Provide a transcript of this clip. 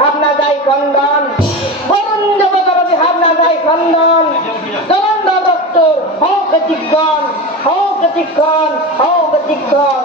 ভাবনা যায় খণ্ডন, বরুণ দেবতার ভাবনা যায় খণ্ডন। জলন্ধর দত্ত হও ব্যতিক্রম, হও ব্যতিক্রম, হও ব্যতিক্রম।